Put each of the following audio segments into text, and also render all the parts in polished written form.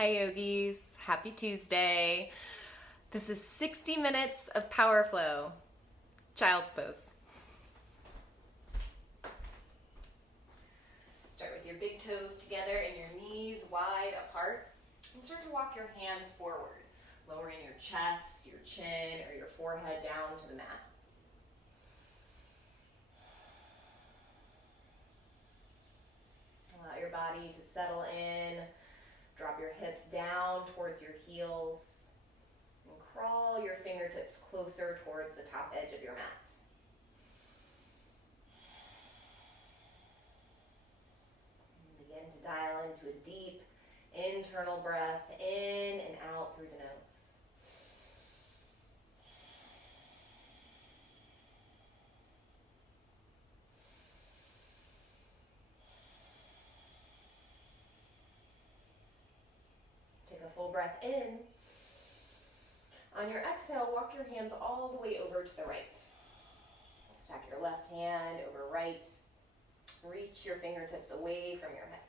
Hi yogis, happy Tuesday. This is 60 minutes of power flow. Child's pose. Start with your big toes together and your knees wide apart. And start to walk your hands forward, lowering your chest, your chin, or your forehead down to the mat. Allow your body to settle in. Drop your hips down towards your heels and crawl your fingertips closer towards the top edge of your mat. And begin to dial into a deep internal breath in and out through the nose. Take a full breath in. On your exhale, walk your hands all the way over to the right. Stack your left hand over right. Reach your fingertips away from your hips.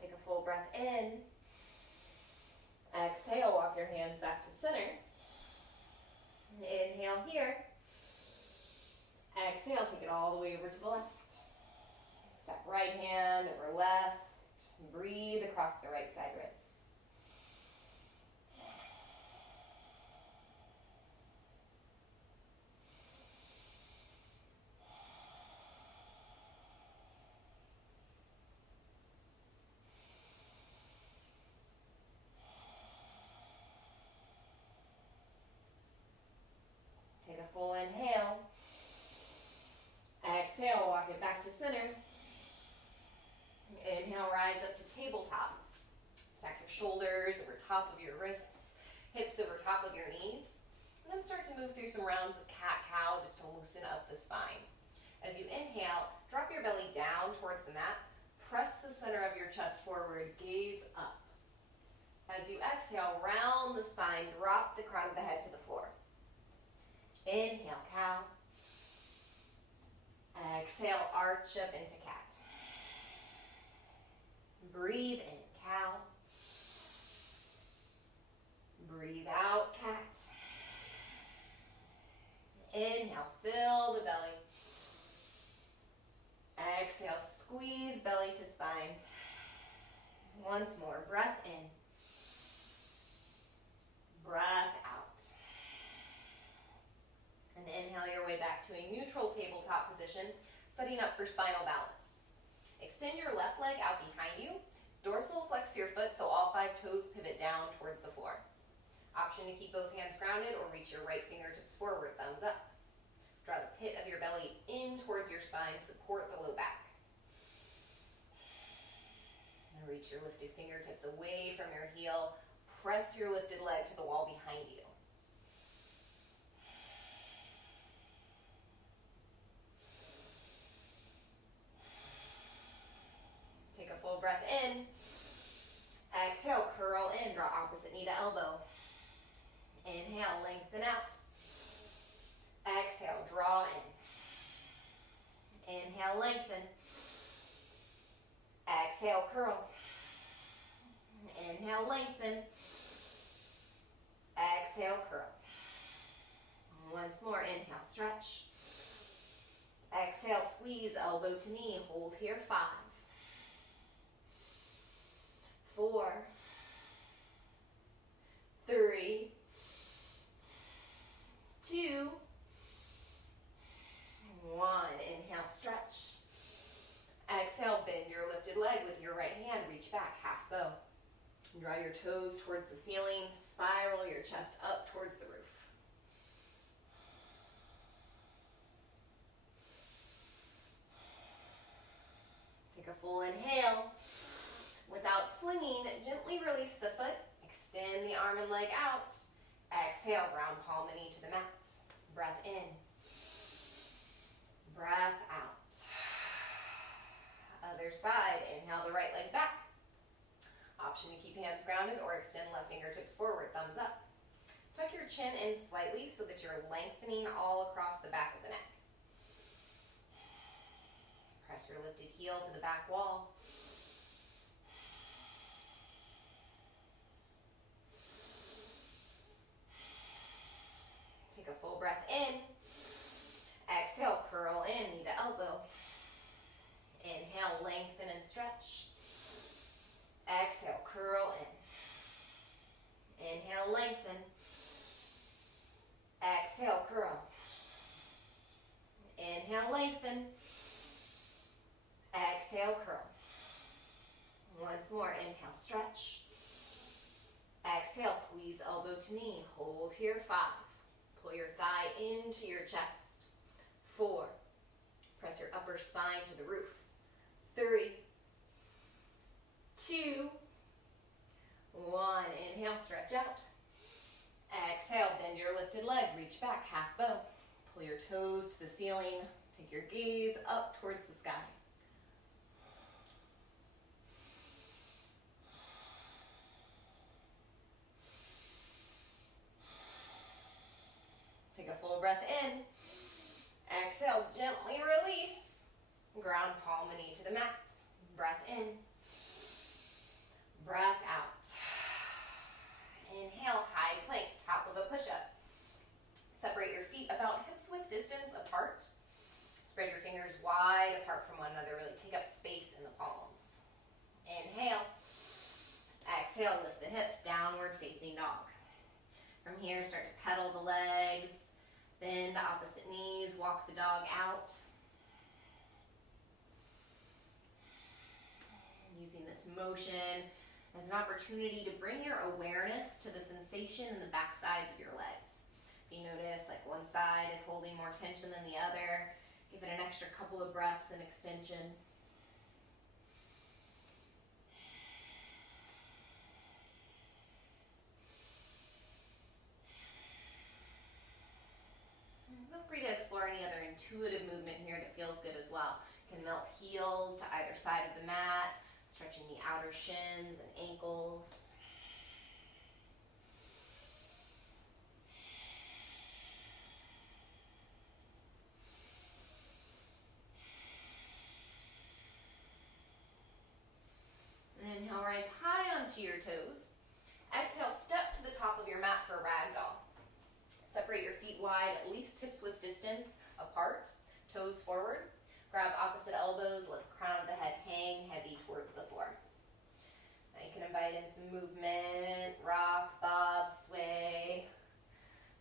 Take a full breath in. Exhale, walk your hands back to center. Inhale here. Exhale, take it all the way over to the left. Step right hand over left. Breathe across the right side ribs. Take a full inhale. Exhale, walk it back to center. Inhale, rise up to tabletop. Stack your shoulders over top of your wrists, hips over top of your knees. And then start to move through some rounds of cat-cow just to loosen up the spine. As you inhale, drop your belly down towards the mat. Press the center of your chest forward, gaze up. As you exhale, round the spine, drop the crown of the head to the floor. Inhale, cow. Exhale, arch up into cat. Breathe in, cow. Breathe out, cat. Inhale, fill the belly. Exhale, squeeze belly to spine. Once more, breath in. Breath out. And inhale your way back to a neutral tabletop position, setting up for spinal balance. Extend your left leg out behind you. Dorsal flex your foot so all 5 toes pivot down towards the floor. Option to keep both hands grounded or reach your right fingertips forward, thumbs up. Draw the pit of your belly in towards your spine, support the low back. And reach your lifted fingertips away from your heel. Press your lifted leg to the wall behind you. Take a full breath in. Exhale, curl in, draw opposite knee to elbow. Inhale, lengthen out. Exhale, draw in. Inhale, lengthen. Exhale, curl. Inhale, lengthen. Exhale, curl. Once more, inhale, stretch. Exhale, squeeze, elbow to knee. Hold here, 5. 4, 3, 2, 1. Inhale, stretch. Exhale, bend your lifted leg with your right hand. Reach back, half bow. Draw your toes towards the ceiling. Spiral your chest up towards the roof. Take a full inhale. Without flinging, gently release the foot. Extend the arm and leg out. Exhale, ground palm and knee to the mat. Breath in. Breath out. side. Inhale the right leg back. Option to keep hands grounded or extend left fingertips forward, thumbs up. Tuck your chin in slightly so that you're lengthening all across the back of the neck. Press your lifted heel to the back wall. Take a full breath in. Exhale, curl in, knee to elbow. Inhale, lengthen and stretch. Exhale, curl in. Inhale, lengthen. Exhale, curl. Inhale, lengthen. Exhale, curl. Once more, inhale, stretch. Exhale, squeeze elbow to knee. Hold here, 5. Pull your thigh into your chest. 4. Press your upper spine to the roof. 3, 2, 1. Inhale, stretch out. Exhale, bend your lifted leg, reach back, half bow. Pull your toes to the ceiling. Take your gaze up towards the sky. Take a full breath in. Exhale, gently release. Ground palm and knee to the mat. Breath in. Breath out. Inhale, high plank, top of a push-up. Separate your feet about hips width distance apart. Spread your fingers wide apart from one another. Really take up space in the palms. Inhale. Exhale, lift the hips, downward facing dog. From here, start to pedal the legs. Bend the opposite knees, walk the dog out. Using this motion as an opportunity to bring your awareness to the sensation in the back sides of your legs. If you notice, like one side is holding more tension than the other, give it an extra couple of breaths and extension. Feel free to explore any other intuitive movement here that feels good as well. You can melt heels to either side of the mat, stretching the outer shins and ankles. Inhale, rise high onto your toes. Exhale, step to the top of your mat for ragdoll. Separate your feet wide, at least hips width distance apart, toes forward. Grab opposite elbows, let the crown of the head hang heavy towards the floor. Now you can invite in some movement, rock, bob, sway,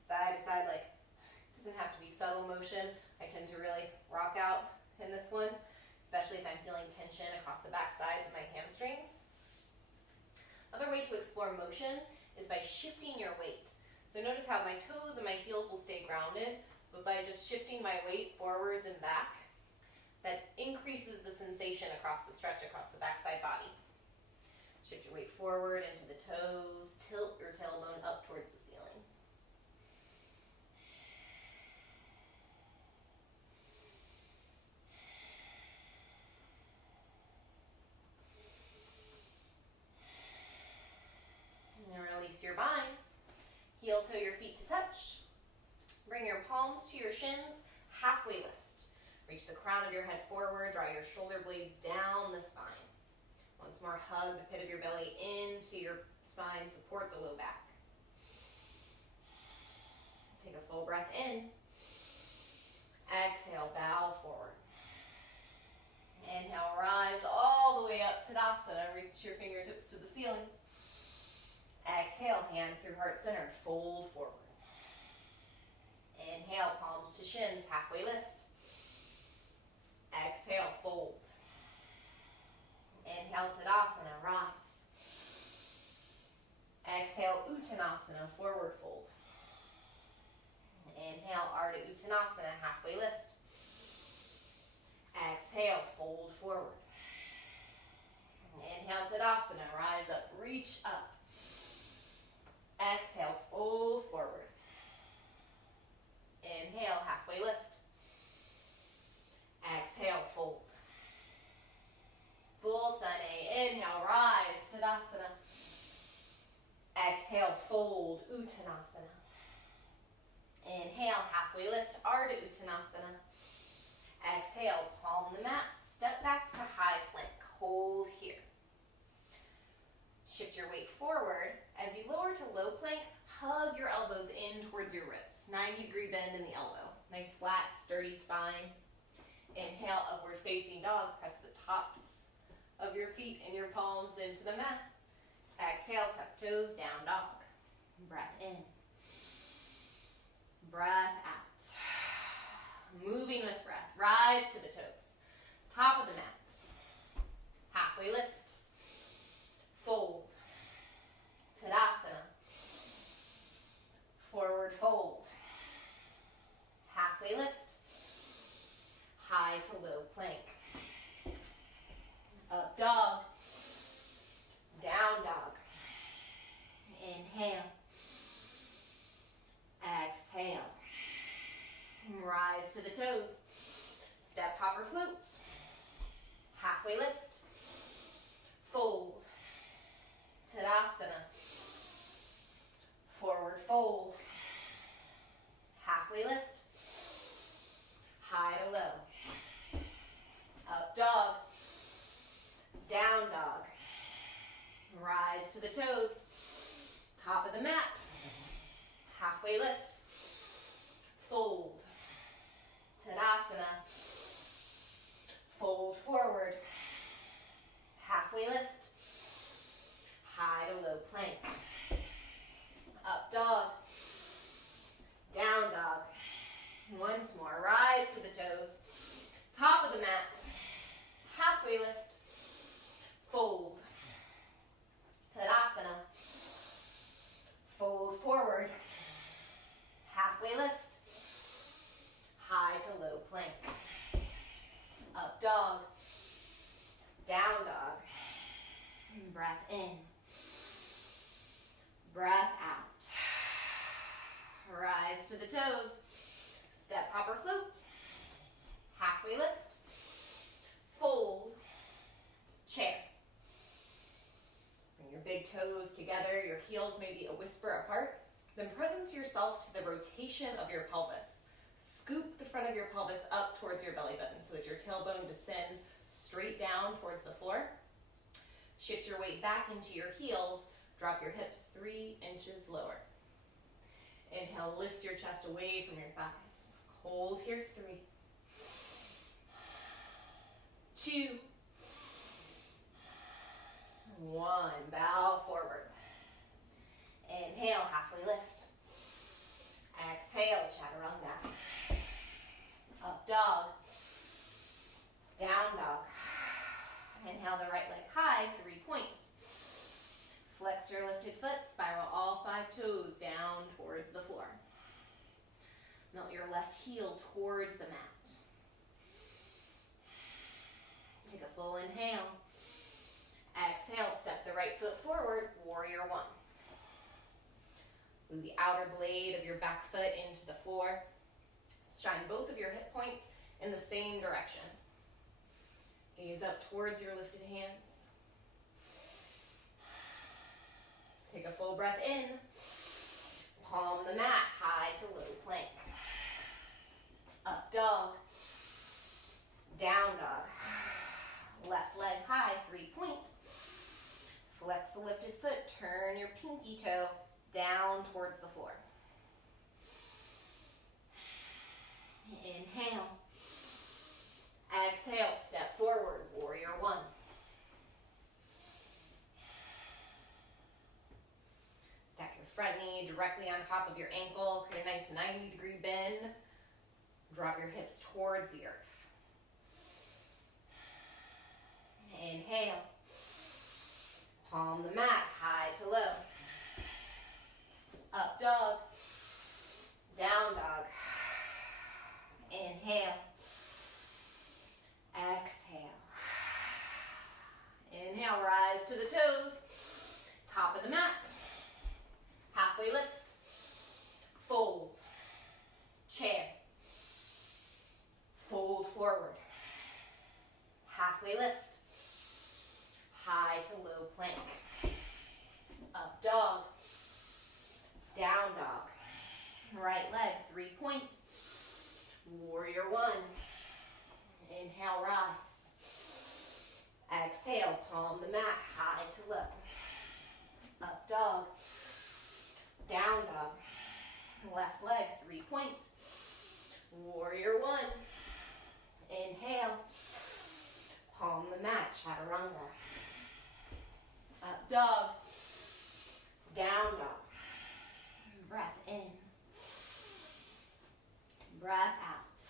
side to side. Like, it doesn't have to be subtle motion. I tend to really rock out in this one, especially if I'm feeling tension across the back sides of my hamstrings. Another way to explore motion is by shifting your weight. So notice how my toes and my heels will stay grounded, but by just shifting my weight forwards and back, that increases the sensation across the stretch across the backside body. Shift your weight forward into the toes, tilt your tailbone up towards the ceiling. And release your binds. Heel toe your feet to touch. Bring your palms to your shins, halfway lift. Reach the crown of your head forward, draw your shoulder blades down the spine. Once more, hug the pit of your belly into your spine, support the low back. Take a full breath in. Exhale, bow forward. Inhale, rise all the way up to Tadasana, reach your fingertips to the ceiling. Exhale, hands through heart center, fold forward. Inhale, palms to shins, halfway lift. Exhale, fold. Inhale, Tadasana, rise. Exhale, Uttanasana, forward fold. Inhale, Ardha Uttanasana, halfway lift. Exhale, fold forward. Inhale, Tadasana, rise up, reach up. Exhale, fold forward. Inhale, halfway lift. Exhale, fold. Tadasana. Exhale, fold, Uttanasana. Inhale, halfway lift, Ardha Uttanasana. Exhale, palm the mat, step back to high plank. Hold here. Shift your weight forward. As you lower to low plank, hug your elbows in towards your ribs. 90-degree bend in the elbow. Nice flat, sturdy spine. Inhale, upward facing dog. Press the tops of your feet and your palms into the mat. Exhale, tuck toes, down dog. Breath in. Breath out. Moving with breath. Rise to the toes. Top of the mat. Halfway lift. Fold. Tadasana. Forward fold. Halfway lift. High to low plank. Up dog. Down dog. Inhale. Exhale. Rise to the toes. Step hopper float. Halfway lift. Fold. Tadasana. Forward fold. Halfway lift. High to low. Up dog. Down dog. Rise to the toes. Top of the mat. Halfway lift. Fold. Tadasana. Fold forward. Halfway lift. High to low plank. Up dog. Down dog. Once more. Rise to the toes. Top of the mat. Halfway lift. Fold. Tadasana. Fold forward. Halfway lift. High to low plank. Up dog. Down dog. Breath in. Breath out. Rise to the toes. Step hopper float. Halfway lift. Fold. Chair. Bring your big toes together. Your heels may be a whisper apart. Then presence yourself to the rotation of your pelvis. Scoop the front of your pelvis up towards your belly button so that your tailbone descends straight down towards the floor. Shift your weight back into your heels. Drop your hips 3 inches lower. Inhale, lift your chest away from your thighs. Hold here, 3, 2, 1. Bow forward. Inhale, halfway lift. Exhale, chaturanga. Up dog. Down dog. Inhale the right leg high, 3-point. Flex your lifted foot, spiral all 5 toes down towards the floor. Melt your left heel towards the mat. Take a full inhale. Exhale, step the right foot forward, warrior 1. Move the outer blade of your back foot into the floor. Shine both of your hip points in the same direction. Gaze up towards your lifted hands. Take a full breath in. Palm the mat, high to low plank. Up dog. Down dog. Left leg high, 3-point. Flex the lifted foot, turn your pinky toe down towards the floor. Inhale. Exhale, step forward, warrior 1. Stack your front knee directly on top of your ankle. Create a nice 90-degree bend. Drop your hips towards the earth. Inhale. Palm the mat, high to low. Up dog. Down dog. Inhale. Exhale. Inhale, rise to the toes. Top of the mat. Halfway lift. Fold. Chair. Fold forward. Halfway lift. high to low plank. Up dog, down dog. Right leg, 3-point. Warrior one. Inhale, rise. Exhale, palm the mat, high to low. Up dog, down dog. Left leg, 3-point. Warrior one. Inhale, palm the mat, chaturanga. Up dog, down dog. Breath in. Breath out.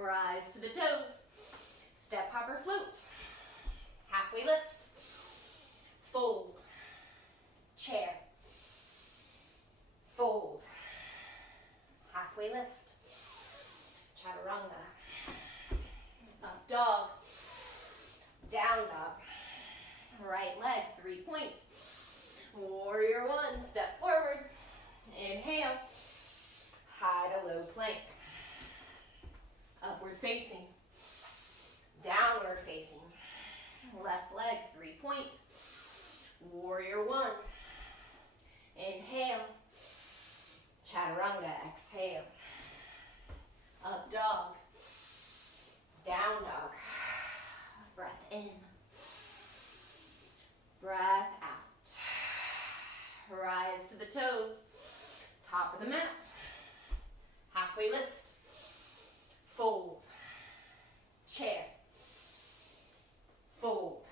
Rise to the toes. Step hopper float. Halfway lift. Fold. Chair. Fold. Halfway lift. Chaturanga. Up dog. Down dog. Right leg, 3-point. Warrior one, step forward. Inhale. High to low plank. Upward facing. Downward facing. Left leg, 3-point. Warrior one. Inhale. Chaturanga, exhale. Up dog. Down dog. Breath in. Breath out. Rise to the toes. Top of the mat. Halfway lift. Fold. Chair. Fold.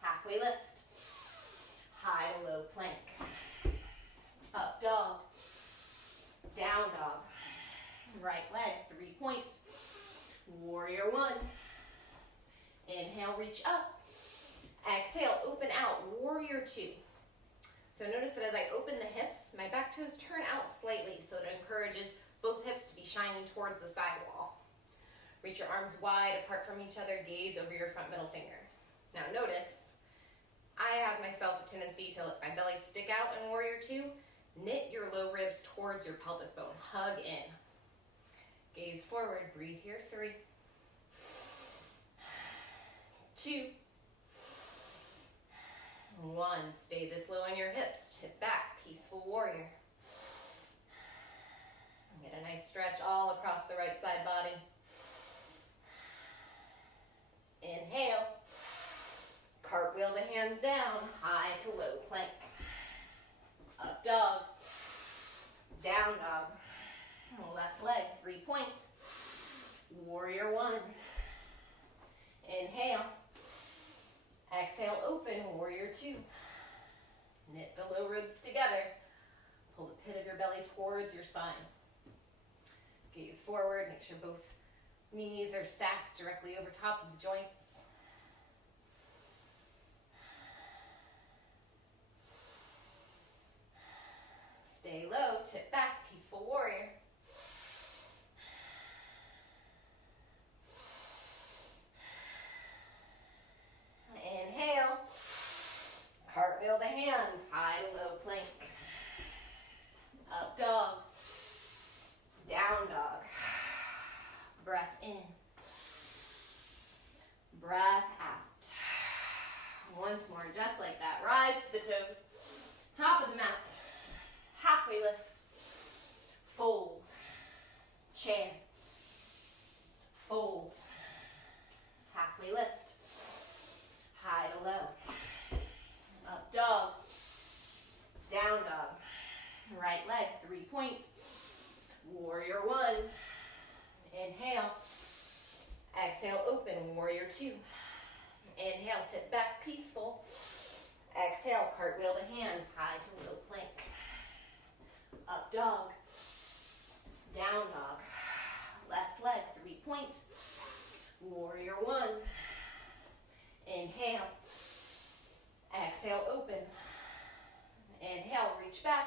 Halfway lift. High to low plank. Up dog. Down dog. Right leg, 3-point. Warrior one. Inhale, reach up. Exhale, open out, warrior two. So notice that as I open the hips, my back toes turn out slightly so it encourages both hips to be shining towards the sidewall. Reach your arms wide apart from each other, gaze over your front middle finger. Now notice, I have myself a tendency to let my belly stick out in warrior two. Knit your low ribs towards your pelvic bone, hug in. Gaze forward, breathe here, 3, 2, 1. Stay this low on your hips, tip back, peaceful warrior. Get a nice stretch all across the right side body. Inhale, cartwheel the hands down, high to low plank. Up dog, down dog. Left leg, 3-point. Warrior one. Inhale. Exhale, open, warrior two. Knit the low ribs together. Pull the pit of your belly towards your spine. Gaze forward, make sure both knees are stacked directly over top of the joints. Stay low, tip back, peaceful warrior. Inhale, cartwheel the hands, high to low plank. Up dog, down dog. Breath in, breath out. Once more, just like that. Rise to the toes, top of the mat, halfway lift, fold, chair, fold, halfway lift. High to low. Up dog. Down dog. Right leg, 3-point. Warrior one. Inhale. Exhale, open, warrior two. Inhale, tip back, peaceful. Exhale, cartwheel the hands, high to low plank. Up dog. Down dog. Left leg, 3-point. Warrior one. Inhale. Exhale, open. Inhale, reach back.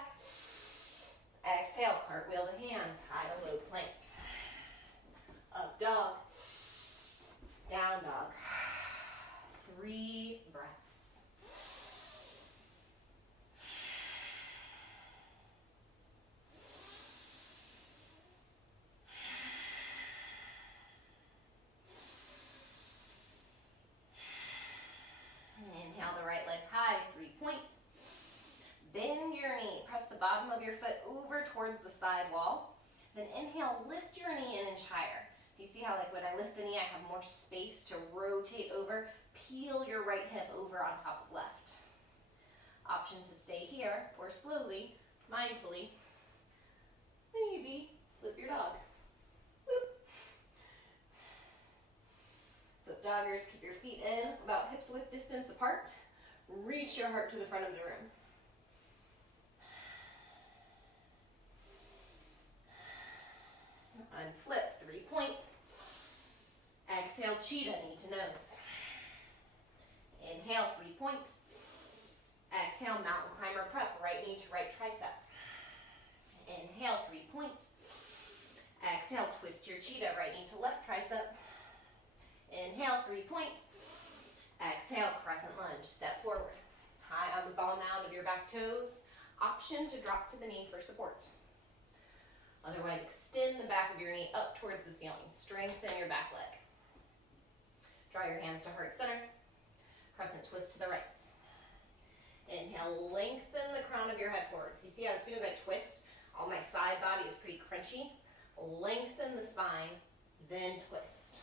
Exhale, cartwheel the hands, high to low plank. Up dog. Down dog. 3 breaths. towards the side wall. Then inhale, lift your knee an inch higher. You see how like when I lift the knee, I have more space to rotate over, peel your right hip over on top of left. Option to stay here, or slowly, mindfully, maybe flip your dog. Whoop. Flip doggers, keep your feet in, about hips width distance apart. Reach your heart to the front of the room. Unflip, 3-point. Exhale, cheetah, knee to nose. Inhale, 3-point. Exhale, mountain climber prep, right knee to right tricep. Inhale, 3-point. Exhale, twist your cheetah, right knee to left tricep. Inhale, 3-point. Exhale, crescent lunge, step forward. High on the ball mound of your back toes. Option to drop to the knee for support. Otherwise, extend the back of your knee up towards the ceiling. Strengthen your back leg. Draw your hands to heart center. Crescent twist to the right. Inhale, lengthen the crown of your head forward. So you see how as soon as I twist, all my side body is pretty crunchy. Lengthen the spine, then twist.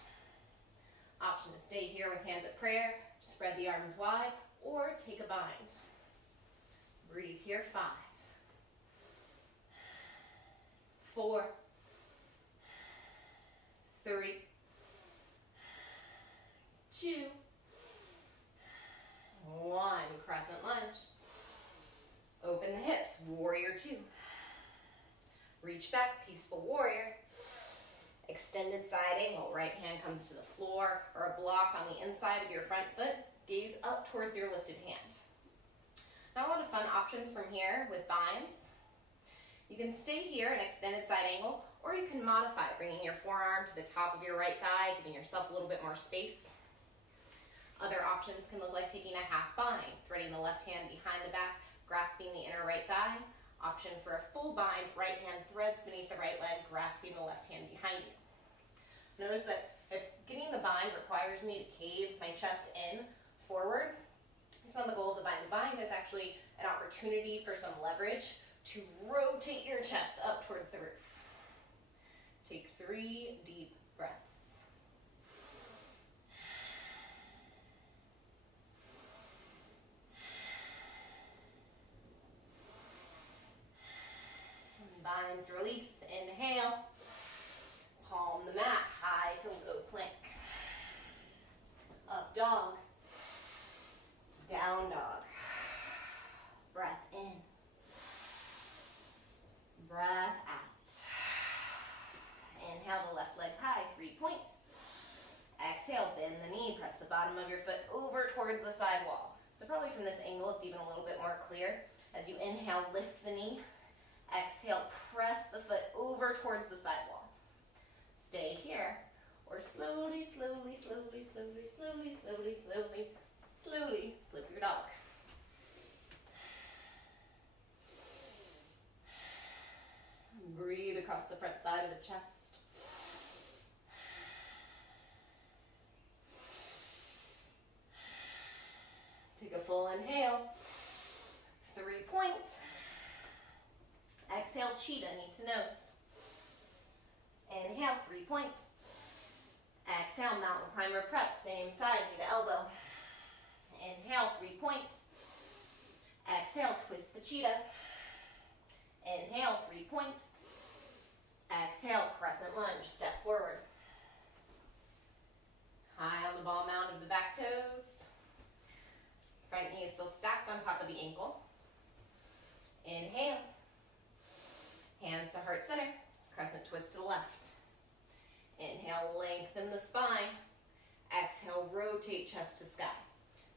Option to stay here with hands at prayer, spread the arms wide, or take a bind. Breathe here, 5, 4, 3, 2, 1. Crescent lunge. Open the hips, warrior 2. Reach back, peaceful warrior. Extended side angle, right hand comes to the floor or a block on the inside of your front foot. Gaze up towards your lifted hand. Now a lot of fun options from here with binds. You can stay here in extended side angle, or you can modify, bringing your forearm to the top of your right thigh, giving yourself a little bit more space. Other options can look like taking a half bind, threading the left hand behind the back, grasping the inner right thigh. Option for a full bind, right hand threads beneath the right leg, grasping the left hand behind you. Notice that if getting the bind requires me to cave my chest in forward, it's not the goal of the bind. The bind is actually an opportunity for some leverage to rotate your chest up towards the roof. Take 3 deep breaths. Binds release, inhale. Palm the mat, high to low plank. Up dog. Down dog. Breath in. Breath out. Inhale the left leg high, 3-point. Exhale, bend the knee, press the bottom of your foot over towards the side wall. So probably from this angle, it's even a little bit more clear. As you inhale, lift the knee. Exhale, press the foot over towards the side wall. Stay here, or slowly, slowly, slowly, slowly, slowly, slowly, slowly, slowly flip your dog. Breathe across the front side of the chest. Take a full inhale. 3-point. Exhale, cheetah, knee to nose. Inhale, 3-point. Exhale, mountain climber prep, same side, knee to elbow. Inhale, 3-point. Exhale, twist the cheetah. Inhale, 3-point. Exhale, crescent lunge, step forward. High on the ball mound of the back toes. Front knee is still stacked on top of the ankle. Inhale. Hands to heart center, crescent twist to the left. Inhale, lengthen the spine. Exhale, rotate chest to sky.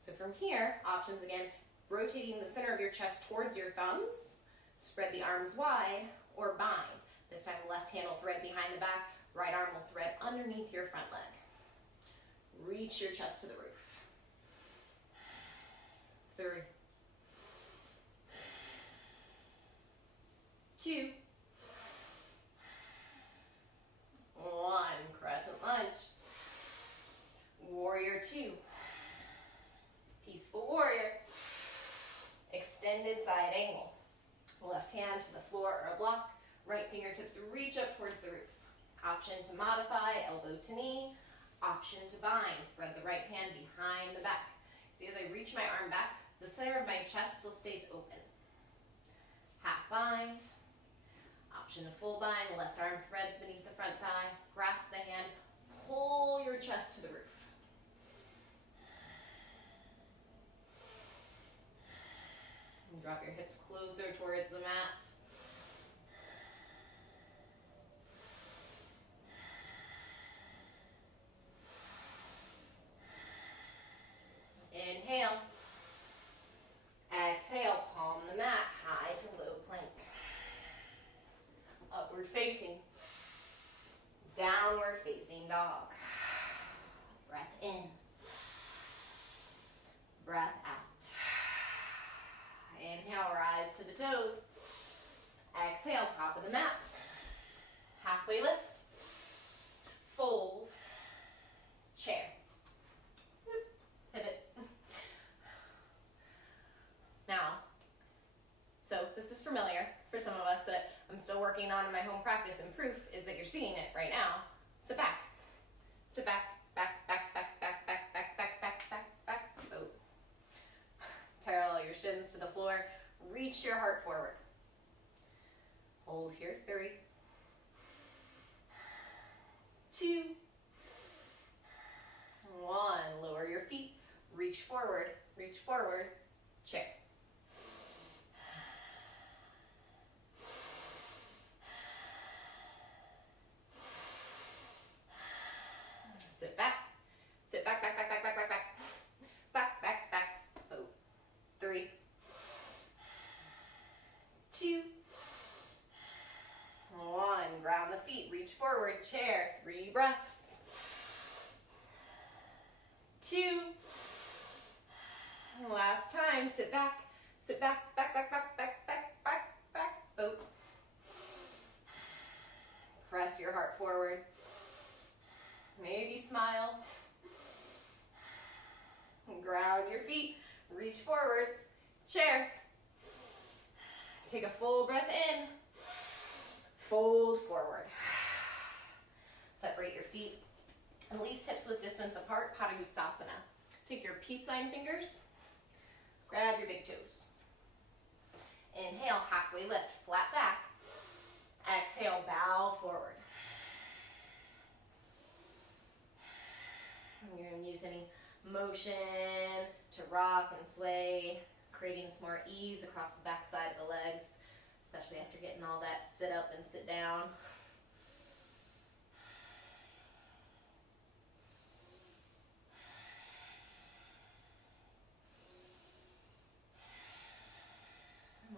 So from here, options again, rotating the center of your chest towards your thumbs, spread the arms wide, or bind. This time left hand will thread behind the back, right arm will thread underneath your front leg. Reach your chest to the roof. 3, 2, 1. Crescent lunge. Warrior 2. Peaceful warrior. Extended side angle. Left hand to the floor or a block. Right fingertips reach up towards the roof. Option to modify, elbow to knee. Option to bind, thread the right hand behind the back. See, as I reach my arm back, the center of my chest still stays open. Half bind. Option to full bind, left arm threads beneath the front thigh. Grasp the hand, pull your chest to the roof. And drop your hips closer towards the mat. Inhale. Exhale, palm the mat, high to low plank. Upward facing. Downward facing dog. Breath in. Breath out. Inhale, rise to the toes. Exhale, top of the mat. Halfway lift. Fold. Chair. Pivot. Now, so this is familiar for some of us that I'm still working on in my home practice, and proof is that you're seeing it right now. Sit back. Sit back, back, back, back, back, back, back, back, back, back, back. Oh. Parallel your shins to the floor. Reach your heart forward. Hold here. 3, 2, 1. Lower your feet. Reach forward. Reach forward. Chair. Sit back. Sit back, back, back, back, back, back, back. Back, back, back. Oh. 3, 2, 1. Ground the feet. Reach forward. Chair. 3 breaths. 2. Last time. Sit back. Sit back, back, back, back, back, back, back, back. Oh. Press your heart forward. Maybe smile. Ground your feet. Reach forward. Chair. Take a full breath in. Fold forward. Separate your feet at least hips width distance apart, Padangustasana. Take your peace sign fingers. Grab your big toes. Inhale, halfway lift, flat back. Exhale, bow forward. You're going to use any motion to rock and sway, creating some more ease across the back side of the legs, especially after getting all that sit up and sit down.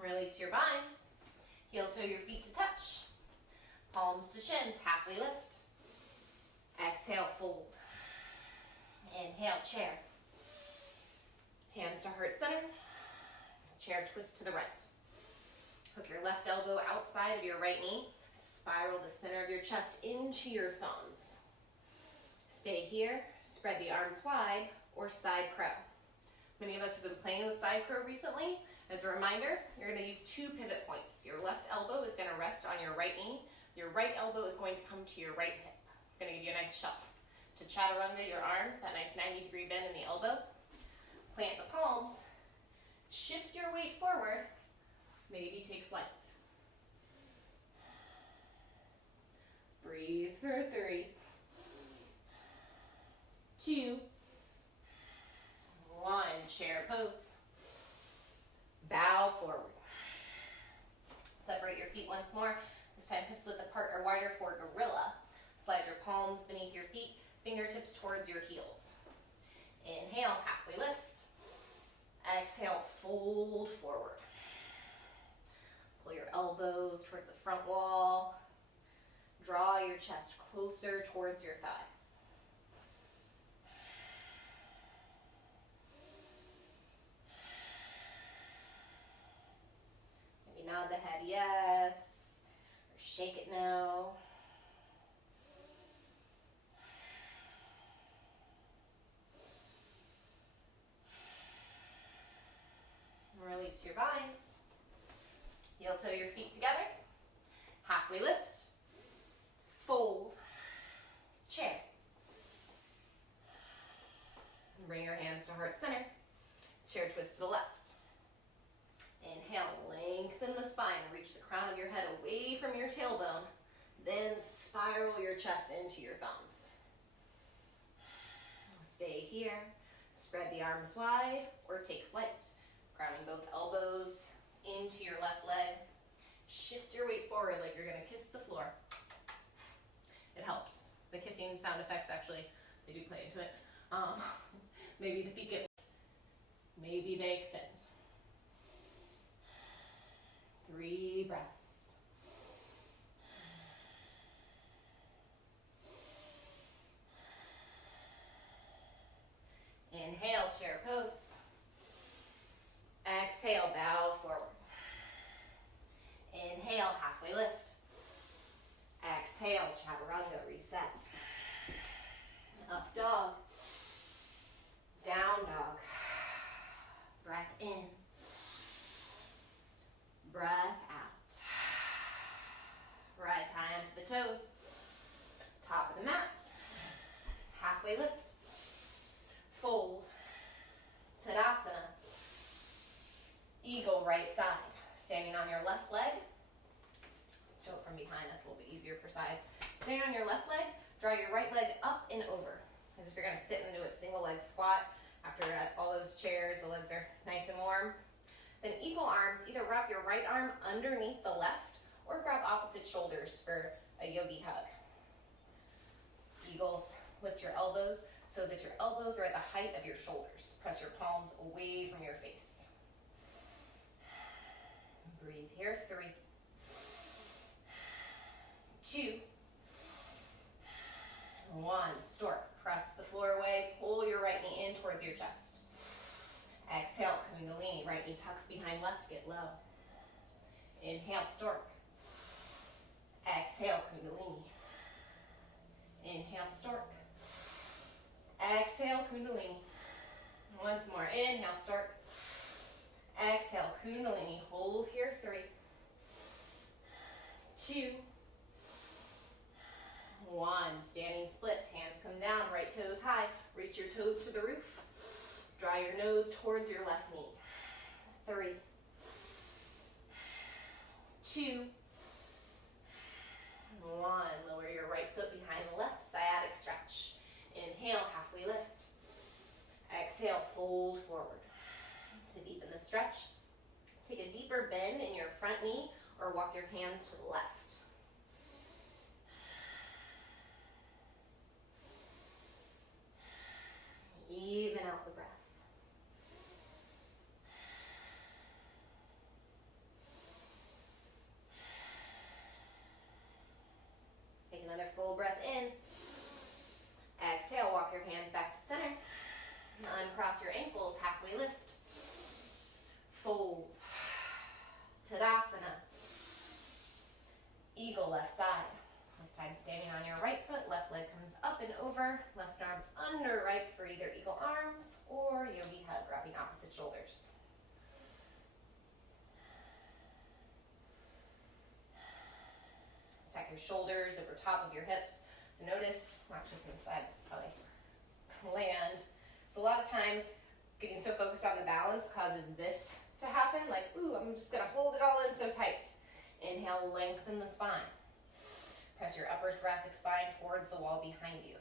Release your binds. Heel toe your feet to touch. Palms to shins, halfway lift. Exhale, fold. Inhale, chair. Hands to heart center. Chair twist to the right. Hook your left elbow outside of your right knee. Spiral the center of your chest into your thumbs. Stay here. Spread the arms wide or side crow. Many of us have been playing with side crow recently. As a reminder, you're going to use 2 pivot points. Your left elbow is going to rest on your right knee. Your right elbow is going to come to your right hip. It's going to give you a nice shove. To chaturanga your arms, that nice 90-degree bend in the elbow. Plant the palms. Shift your weight forward. Maybe take flight. Breathe for 3, 2, 1. Chair pose. Bow forward. Separate your feet once more. This time hips width apart or wider for gorilla. Slide your palms beneath your feet, fingertips towards your heels. Inhale, halfway lift. Exhale, fold forward. Pull your elbows towards the front wall. Draw your chest closer towards your thighs. Maybe nod the head yes, or shake it no. Release your binds. Heel toe your feet together. Half halfway lift, fold, chair. Bring your hands to heart center, chair twist to the left. Inhale, lengthen the spine, reach the crown of your head away from your tailbone, then spiral your chest into your thumbs. Stay here, spread the arms wide or take flight, grounding both elbows into your left leg. Shift your weight forward like you're gonna kiss the floor. It helps. The kissing sound effects actually, they do play into it. Maybe the feet get, maybe they extend. 3 breaths. Inhale, chair pose. Exhale, bow forward. Inhale, halfway lift. Exhale, chaturanga, reset. Up dog. Down dog. Breath in. Breath out. Rise high onto the toes. Top of the mat. Halfway lift. Fold. Tadasana. Eagle right side. Standing on your left leg. Let's do it from behind. That's a little bit easier for sides. Standing on your left leg. Draw your right leg up and over. As if you're going to sit into a single leg squat. After all those chairs, the legs are nice and warm. Then eagle arms, either wrap your right arm underneath the left or grab opposite shoulders for a yogi hug. Eagles, lift your elbows so that your elbows are at the height of your shoulders. Press your palms away from your face. Breathe here, 3, 2, 1. Stork, press the floor away, pull your right knee in towards your chest. Exhale, kundalini, right knee tucks behind left, get low. Inhale, stork. Exhale, kundalini. Inhale, stork. Exhale, kundalini. Once more, inhale, stork. Exhale, kundalini, hold here, 3, 2, 1. Standing splits, hands come down, right toes high, reach your toes to the roof. Draw your nose towards your left knee. 3, 2, 1. Lower your right foot behind the left, sciatic stretch. Inhale, halfway lift. Exhale, fold forward. To deepen the stretch, take a deeper bend in your front knee or walk your hands to the left. Even out the breath. Take another full breath in. Exhale, walk your hands back to center. Uncross your ankles, halfway lift. Fold. Tadasana. Eagle left side. This time standing on your right foot, left leg comes up and over, left arm under right for either eagle arms or yogi hug, grabbing opposite shoulders. Stack your shoulders over top of your hips. So notice, well, actually from the sides probably land. So a lot of times getting so focused on the balance causes this to happen, like, ooh, I'm just gonna hold it all in so tight. Inhale, lengthen the spine. Press your upper thoracic spine towards the wall behind you.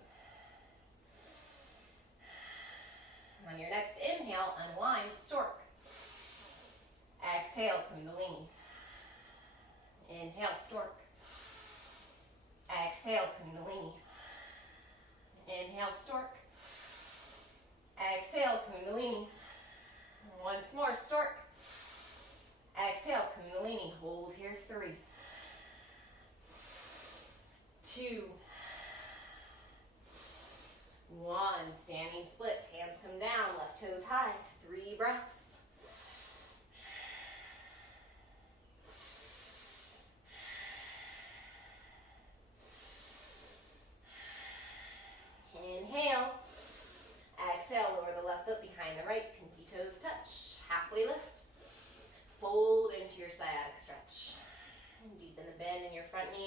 On your next inhale, unwind, stork. Exhale, kundalini. Inhale, stork. Exhale, kundalini. Inhale, stork. Exhale, kundalini. Once more, stork. Exhale, kundalini. Hold here, 3, 2, 1. Standing splits, hands come down, left toes high. 3 breaths. Inhale. Exhale, lower the left foot behind the right, pinky toes touch. Halfway lift. Fold into your sciatic stretch. And deepen the bend in your front knee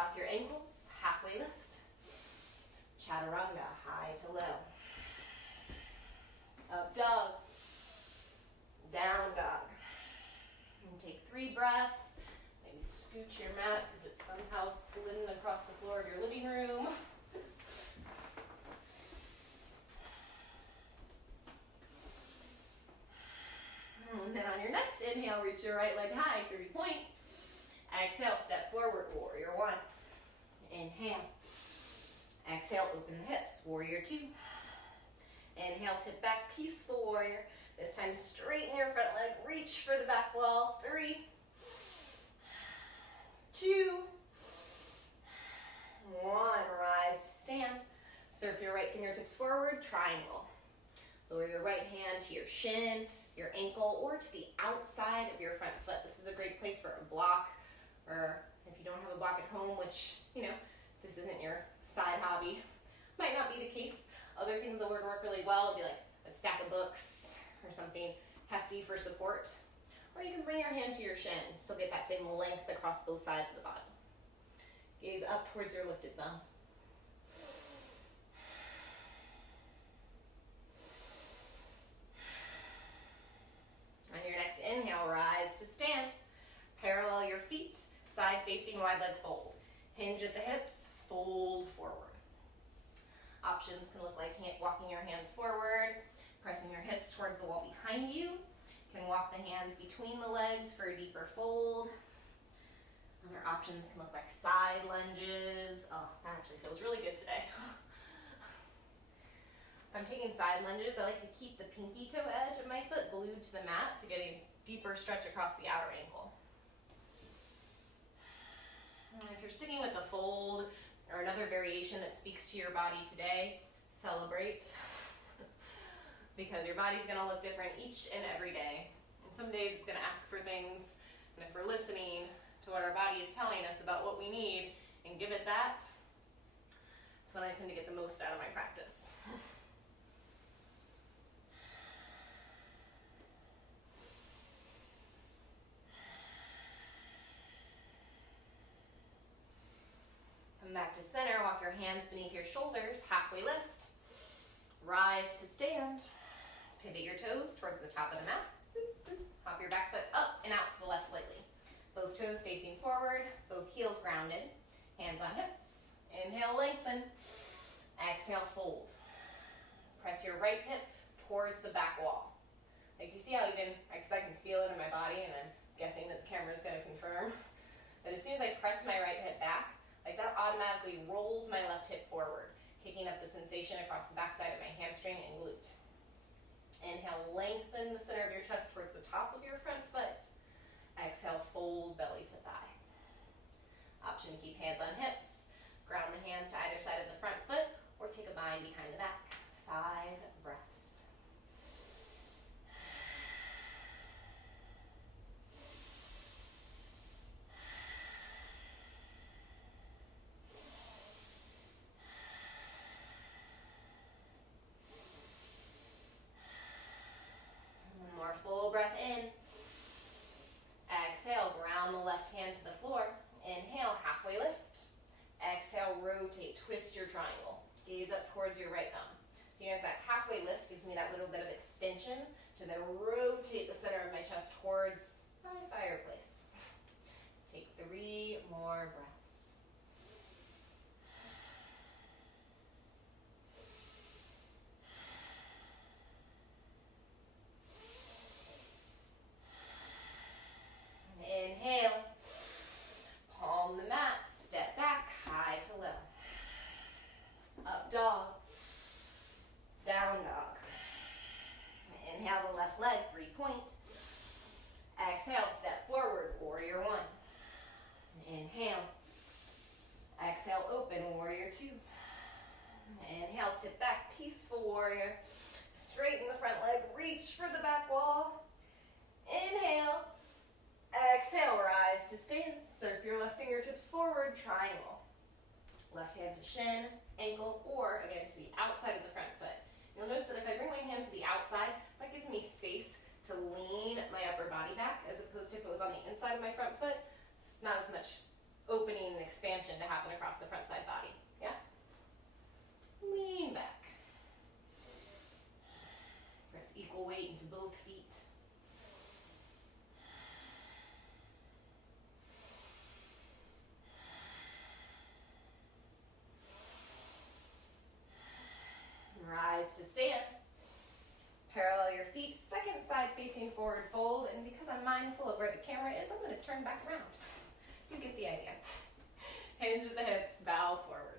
cross your ankles, halfway lift. Chaturanga, high to low. Up dog. Down dog. And take 3 breaths. Maybe scooch your mat because it's somehow slidden across the floor of your living room. And then on your next inhale, reach your right leg high, 3-point. Exhale, step forward, warrior 1. Inhale. Exhale, open the hips, warrior 2. Inhale, tip back, peaceful warrior. This time, straighten your front leg, reach for the back wall. 3, 2, 1. Rise to stand. Surf your right fingertips forward, triangle. Lower your right hand to your shin, your ankle, or to the outside of your front foot. This is a great place for a block, or if you don't have a block at home, which, this isn't your side hobby, might not be the case. Other things that would work really well would be like a stack of books or something hefty for support. Or you can bring your hand to your shin, still get that same length across both sides of the body. Gaze up towards your lifted thumb. On your next inhale, rise to stand. Parallel your feet, side facing wide leg fold. Hinge at the hips, fold forward. Options can look like walking your hands forward, pressing your hips towards the wall behind you. You can walk the hands between the legs for a deeper fold. Other options can look like side lunges. Oh, that actually feels really good today. If I'm taking side lunges, I like to keep the pinky toe edge of my foot glued to the mat to get a deeper stretch across the outer ankle. And if you're sticking with the fold or another variation that speaks to your body today, celebrate. Because your body's going to look different each and every day. And some days it's going to ask for things, and if we're listening to what our body is telling us about what we need and give it that, that's when I tend to get the most out of my practice. Come back to center, walk your hands beneath your shoulders, halfway lift. Rise to stand. Pivot your toes towards the top of the mat. Hop your back foot up and out to the left slightly. Both toes facing forward, both heels grounded. Hands on hips. Inhale, lengthen. Exhale, fold. Press your right hip towards the back wall. Like, do you see how because I can feel it in my body, and I'm guessing that the camera is going to confirm, that as soon as I press my right hip back, that automatically rolls my left hip forward, kicking up the sensation across the backside of my hamstring and glute. Inhale, lengthen the center of your chest towards the top of your front foot. Exhale, fold belly to thigh. Option to keep hands on hips, ground the hands to either side of the front foot, or take a bind behind the back. 5 breaths. Full breath in. Exhale, ground the left hand to the floor. Inhale, halfway lift. Exhale, rotate, twist your triangle. Gaze up towards your right thumb. So you notice that halfway lift gives me that little bit of extension to then rotate the center of my chest towards my fireplace. Take 3 more breaths. Inhale, palm the mat, step back, high to low. Up dog, down dog. Inhale the left leg, 3-point. Exhale, step forward, warrior 1. Inhale. Exhale, open, warrior 2. Inhale, tip back, peaceful warrior. Straighten the front leg, reach for the back wall. Inhale. Exhale, rise to stand. Surf your left fingertips forward, triangle. Left hand to shin, ankle, or again to the outside of the front foot. You'll notice that if I bring my hand to the outside, that gives me space to lean my upper body back, as opposed to if it was on the inside of my front foot, it's not as much opening and expansion to happen across the front side body. Yeah? Lean back. Press equal weight into both feet. Rise to stand. Parallel your feet, second side facing forward fold, and because I'm mindful of where the camera is, I'm going to turn back around. You get the idea. Hinge at the hips, bow forward.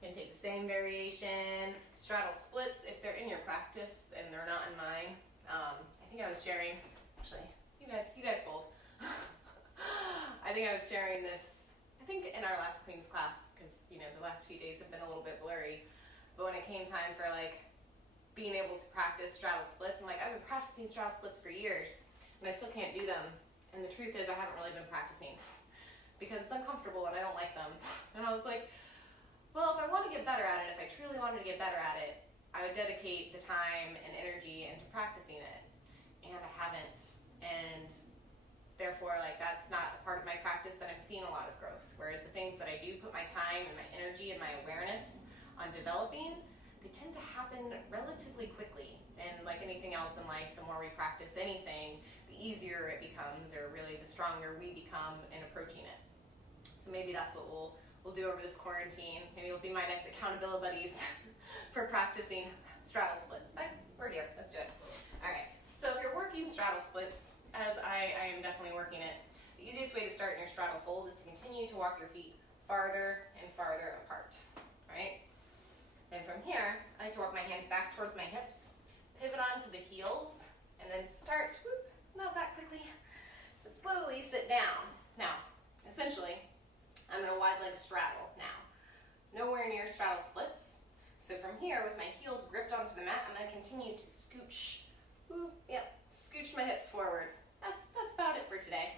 And take the same variation. Straddle splits if they're in your practice and they're not in mine. I think I was sharing, actually, you guys fold. I think I was sharing this, I think in our last Queen's class, because the last few days have been a little bit blurry. But when it came time for being able to practice straddle splits, I'm like, I've been practicing straddle splits for years, and I still can't do them. And the truth is, I haven't really been practicing because it's uncomfortable and I don't like them. And I was like, well, if I want to get better at it, if I truly wanted to get better at it, I would dedicate the time and energy into practicing it. And I haven't. And therefore, that's not a part of my practice that I'm seeing a lot of growth. Whereas the things that I do put my time and my energy and my awareness on developing, they tend to happen relatively quickly. And like anything else in life, the more we practice anything, the easier it becomes, or really the stronger we become in approaching it. So maybe that's what we'll do over this quarantine. Maybe you'll be my next accountability buddies for practicing straddle splits. We're here, let's do it. All right, so if you're working straddle splits, as I am definitely working it, the easiest way to start in your straddle fold is to continue to walk your feet farther and farther apart, right? Then from here, I like to walk my hands back towards my hips, pivot onto the heels, and then start, not that quickly, to slowly sit down. Now, essentially, I'm in a wide leg straddle now. Nowhere near straddle splits. So from here, with my heels gripped onto the mat, I'm going to continue to scooch, scooch my hips forward. That's about it for today.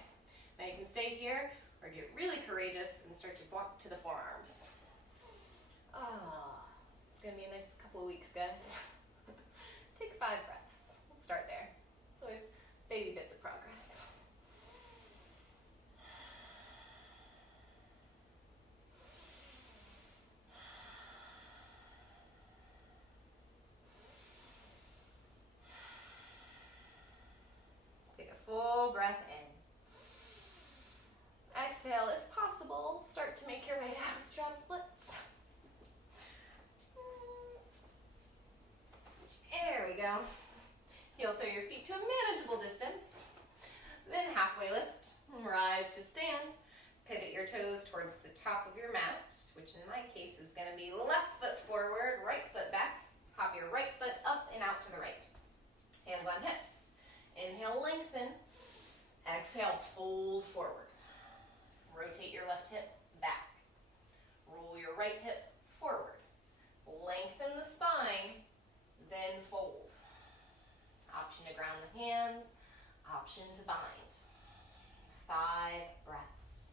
Now you can stay here or get really courageous and start to walk to the forearms. It's going to be a nice couple of weeks, guys. Take 5 breaths. We'll start there. It's always baby bits of progress. Take a full breath in. Exhale, if possible, start to make your way out of straddle splits. There we go. Heel toe your feet to a manageable distance. Then halfway lift, rise to stand. Pivot your toes towards the top of your mat, which in my case is going to be left foot forward, right foot back. Hop your right foot up and out to the right. Hands on hips. Inhale, lengthen. Exhale, fold forward. Rotate your left hip back. Roll your right hip forward. Lengthen the spine, then fold. Option to ground the hands, option to bind. 5 breaths.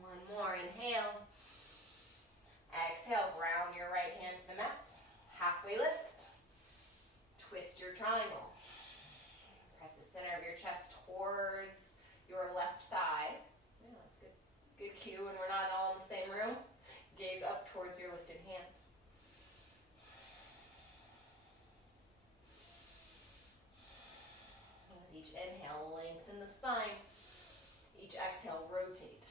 One more, inhale. Exhale, ground your right hand to the mat. Halfway lift. Twist your triangle. Press the center of your chest towards your left thigh. Yeah, that's good. Good cue when we're not all in the same room. Gaze up towards your lifted hand. With each inhale, lengthen the spine. Each exhale, rotate.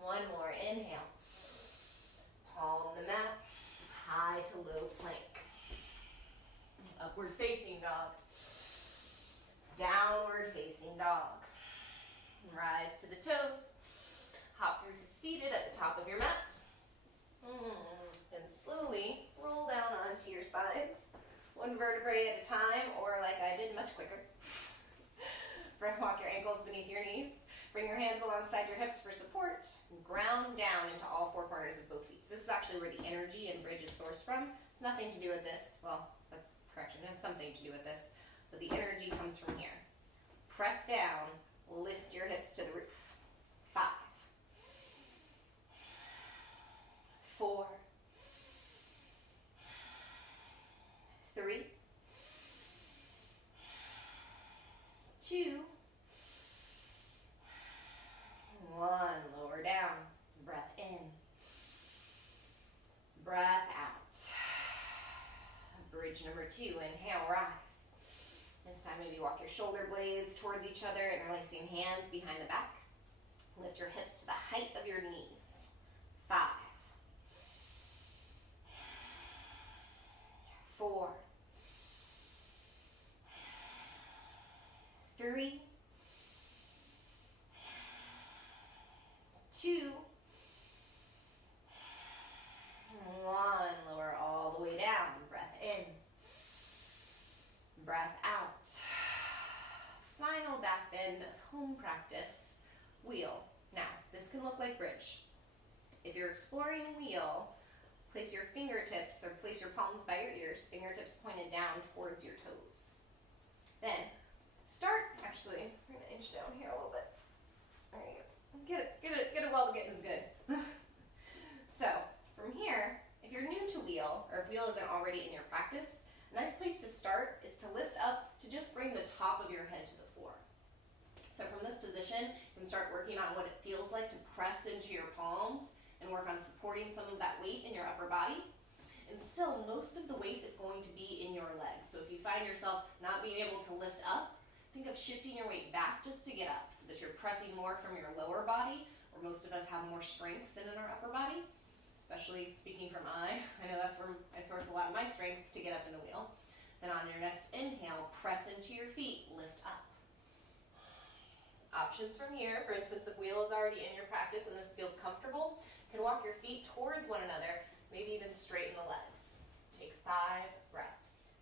One more, inhale. Palm the mat, high to low plank. Upward facing dog. Downward facing dog. Rise to the toes. Hop through to seated at the top of your mat. Then slowly roll down onto your spines. 1 vertebrae at a time, or like I did, much quicker. Walk your ankles beneath your knees. Bring your hands alongside your hips for support. Ground down into all 4 corners of both feet. This is actually where the energy and bridge is sourced from. It's nothing to do with this. Well, that's correction. It has something to do with this, but the energy comes from here. Press down, lift your hips to the roof. 5, 4, 3, 2, 1. Lower down. Breath in. Breath out. Bridge number 2. Inhale, rise. This time maybe walk your shoulder blades towards each other, interlacing hands behind the back. Lift your hips to the height of your knees. 5, 4, 3, 2, 1. Lower all the way down. Breath in. Breath out. Final back bend of home practice. Wheel. Now, this can look like bridge. If you're exploring wheel, place your fingertips or place your palms by your ears, fingertips pointed down towards your toes. Then start, actually, I'm going to inch down here a little bit. There you go. Get it while the getting is good. So, from here, if you're new to wheel, or if wheel isn't already in your practice, a nice place to start is to lift up to just bring the top of your head to the floor. So from this position, you can start working on what it feels like to press into your palms and work on supporting some of that weight in your upper body. And still, most of the weight is going to be in your legs. So if you find yourself not being able to lift up, think of shifting your weight back just to get up so that you're pressing more from your lower body, where most of us have more strength than in our upper body. Especially speaking from I know that's where I source a lot of my strength to get up in a wheel. Then on your next inhale, press into your feet, lift up. Options from here, for instance, if wheel is already in your practice and this feels comfortable, you can walk your feet towards one another, maybe even straighten the legs. Take 5 breaths.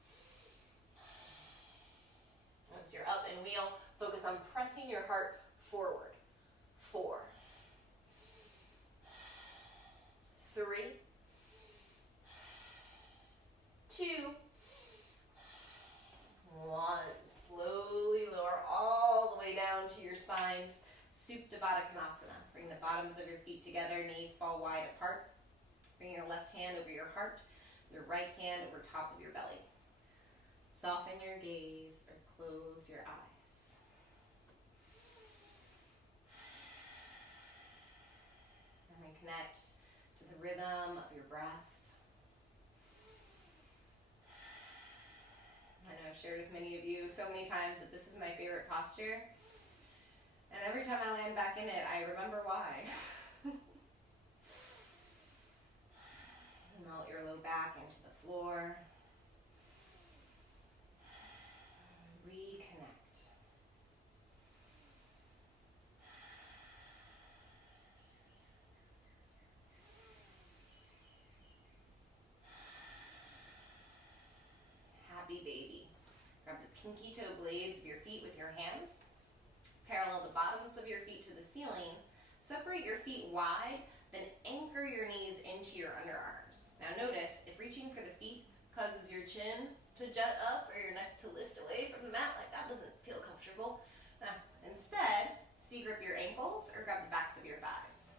Once you're up in wheel, focus on pressing your heart forward. 4, 3, 2, 1. Slowly lower all the way down to your spines. Supta Baddha Konasana. Bring the bottoms of your feet together, knees fall wide apart. Bring your left hand over your heart, your right hand over top of your belly. Soften your gaze or close your eyes. And then connect to the rhythm of your breath. I know I've shared with many of you so many times that this is my favorite posture. And every time I land back in it, I remember why. Melt your low back into the floor. Reconnect. Happy baby. Grab the pinky toe blades of your feet with your hands. Parallel the bottoms of your feet to the ceiling. Separate your feet wide, then anchor your knees into your underarms. Now notice, if reaching for the feet causes your chin to jut up or your neck to lift away from the mat, like that doesn't feel comfortable. Instead, grip your ankles or grab the backs of your thighs.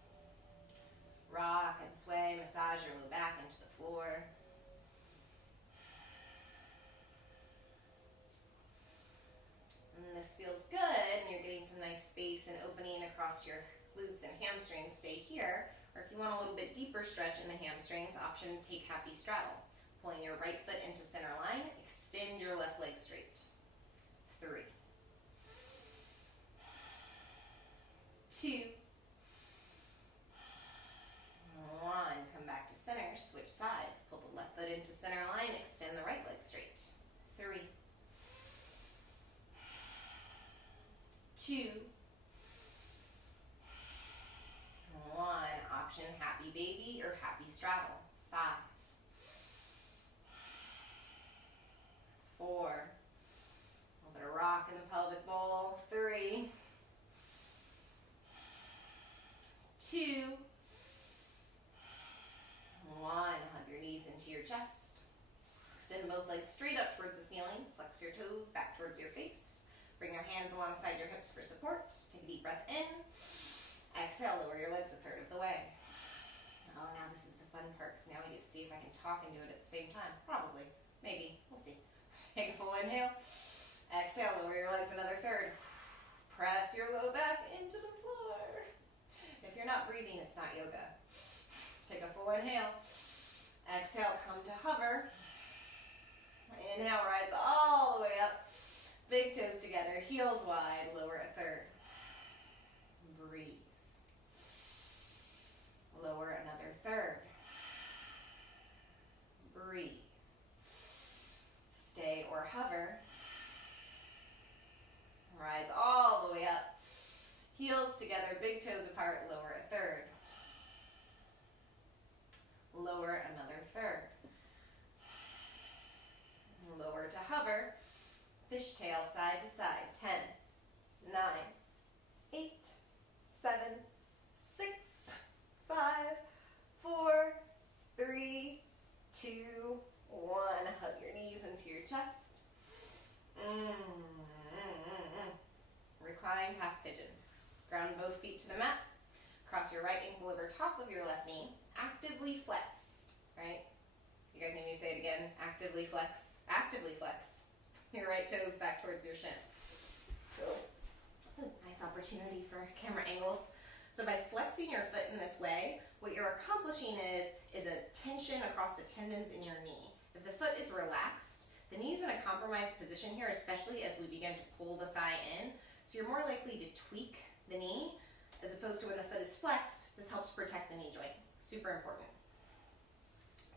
Rock and sway, massage your low back into the floor. And this feels good, and you're getting some nice space and opening across your glutes and hamstrings. Stay here. Or if you want a little bit deeper stretch in the hamstrings, option take happy straddle. Pulling your right foot into center line, extend your left leg straight. 3, 2, 1. Come back to center, switch sides. Pull the left foot into center line, extend the right leg straight. 3, 2, 1. Option happy baby or happy straddle. 5, 4. A little bit of rock in the pelvic bowl. 3, 2, 1. Hug your knees into your chest. Extend both legs straight up towards the ceiling. Flex your toes back towards your face. Bring your hands alongside your hips for support. Take a deep breath in. Exhale, lower your legs a third of the way. Oh, now this is the fun part, because now we get to see if I can talk and do it at the same time. Probably. Maybe. We'll see. Take a full inhale. Exhale, lower your legs another third. Press your low back into the floor. If you're not breathing, it's not yoga. Take a full inhale. Exhale, come to hover. Inhale, rise all the way up. Big toes together, heels wide, lower a third. Breathe. Lower another third. Breathe. Stay or hover. Rise all the way up. Heels together, big toes apart, lower a third. Lower another third. Lower to hover. Fishtail side to side. 10, 9, 8, 7, 6, 5, 4, 3, 2, 1. Hug your knees into your chest. Recline half pigeon. Ground both feet to the mat. Cross your right ankle over top of your left knee. Actively flex, right? You guys need me to say it again. Actively flex. Actively flex your right toes back towards your shin. So, nice opportunity for camera angles. So by flexing your foot in this way, what you're accomplishing is a tension across the tendons in your knee. If the foot is relaxed, the knee's in a compromised position here, especially as we begin to pull the thigh in. So you're more likely to tweak the knee, as opposed to when the foot is flexed. This helps protect the knee joint. Super important.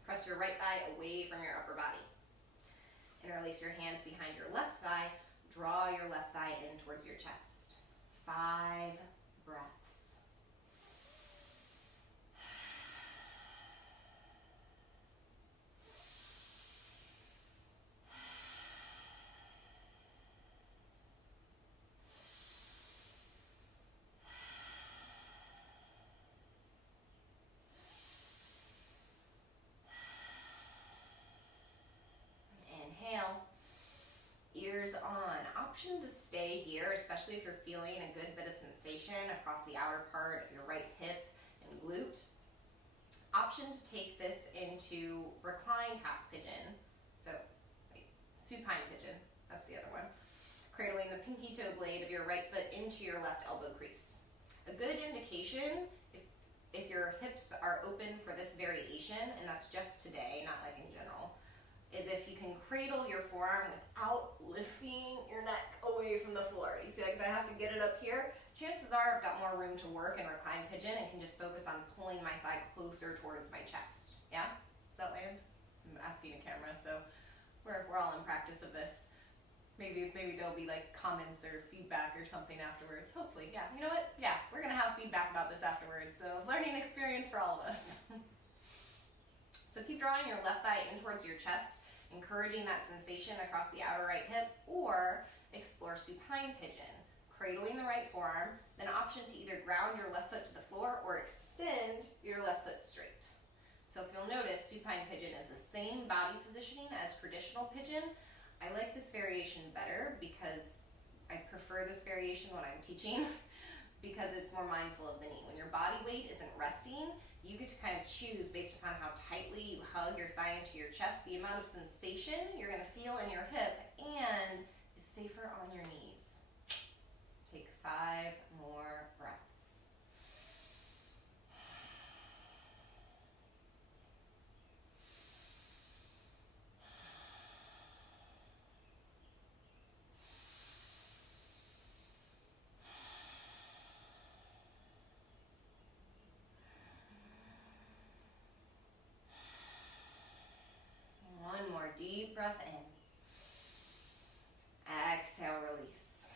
Press your right thigh away from your upper body. Interlace your hands behind your left thigh. Draw your left thigh in towards your chest. 5 breaths. Inhale, ears on. Option to stay here, especially if you're feeling a good bit of sensation across the outer part of your right hip and glute. Option to take this into reclined half pigeon. So, supine pigeon, that's the other one. Cradling the pinky toe blade of your right foot into your left elbow crease. A good indication, if your hips are open for this variation, and that's just today, not like in general, is if you can cradle your forearm without lifting your neck away from the floor. You see, like if I have to get it up here, chances are I've got more room to work in reclined pigeon and can just focus on pulling my thigh closer towards my chest. Yeah? Does that land? I'm asking a camera, so we're all in practice of this. Maybe there'll be like comments or feedback or something afterwards. Hopefully, yeah. You know what? Yeah, we're gonna have feedback about this afterwards. So learning experience for all of us. So keep drawing your left thigh in towards your chest, encouraging that sensation across the outer right hip, or explore supine pigeon. Cradling the right forearm, then option to either ground your left foot to the floor or extend your left foot straight. So if you'll notice, supine pigeon is the same body positioning as traditional pigeon. I like this variation better because I prefer this variation when I'm teaching because it's more mindful of the knee. When your body weight isn't resting, you get to kind of choose based upon how tightly you hug your thigh into your chest, the amount of sensation you're going to feel in your hip, and is safer on your knees. Take 5 more breaths. One more deep breath in. Exhale, release.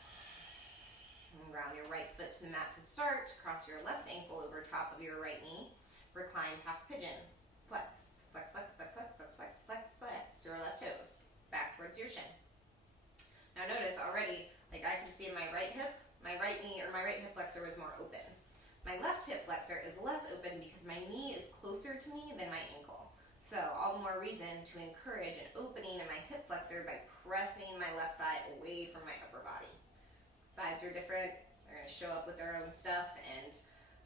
And ground your right foot to the mat to start. Cross your left ankle over top of your right knee. Reclined half pigeon. Flex, flex, flex, flex, flex, flex, flex, flex, flex. Your left toes back towards your shin. Now notice already, like I can see in my right hip, my right knee or my right hip flexor is more open. My left hip flexor is less open because my knee is closer to me than my ankle. So all the more reason to encourage an opening in my hip flexor by pressing my left thigh away from my upper body. Sides are different. They're going to show up with their own stuff. And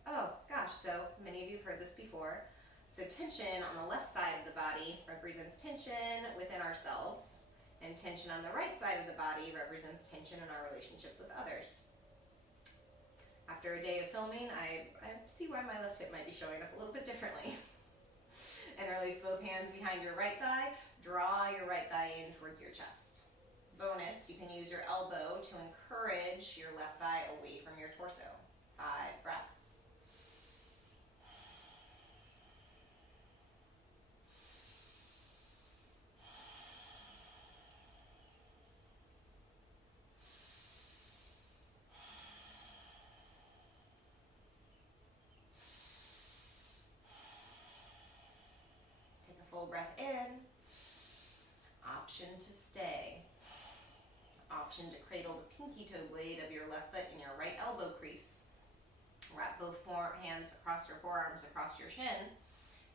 oh gosh, so many of you have heard this before. So tension on the left side of the body represents tension within ourselves, and tension on the right side of the body represents tension in our relationships with others. After a day of filming, I see why my left hip might be showing up a little bit differently. And release both hands behind your right thigh. Draw your right thigh in towards your chest. Bonus, you can use your elbow to encourage your left thigh away from your torso. 5 breaths. Full breath in. Option to stay. Option to cradle the pinky toe blade of your left foot in your right elbow crease. Wrap both hands across your forearms, across your shin,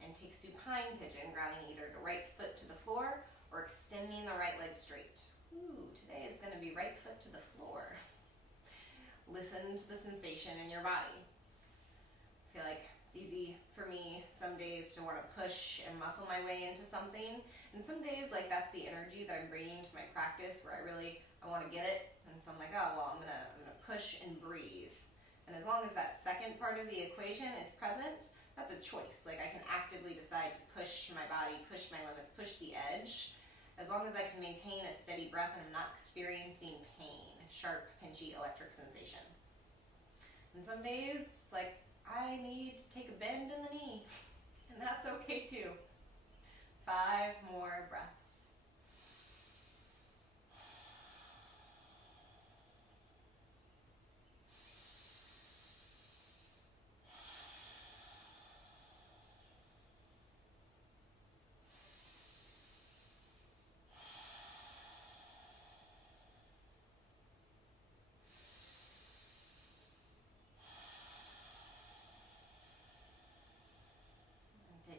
and take supine pigeon, grounding either the right foot to the floor or extending the right leg straight. Ooh, today is going to be right foot to the floor. Listen to the sensation in your body. I feel like it's easy for me some days to want to push and muscle my way into something. And some days, like, that's the energy that I'm bringing to my practice where I want to get it. And so I'm like, oh, well, I'm gonna push and breathe. And as long as that second part of the equation is present, that's a choice. Like, I can actively decide to push my body, push my limits, push the edge. As long as I can maintain a steady breath and I'm not experiencing pain, sharp, pinchy, electric sensation. And some days, like, I need to take a bend in the knee, and that's okay too. 5 more breaths.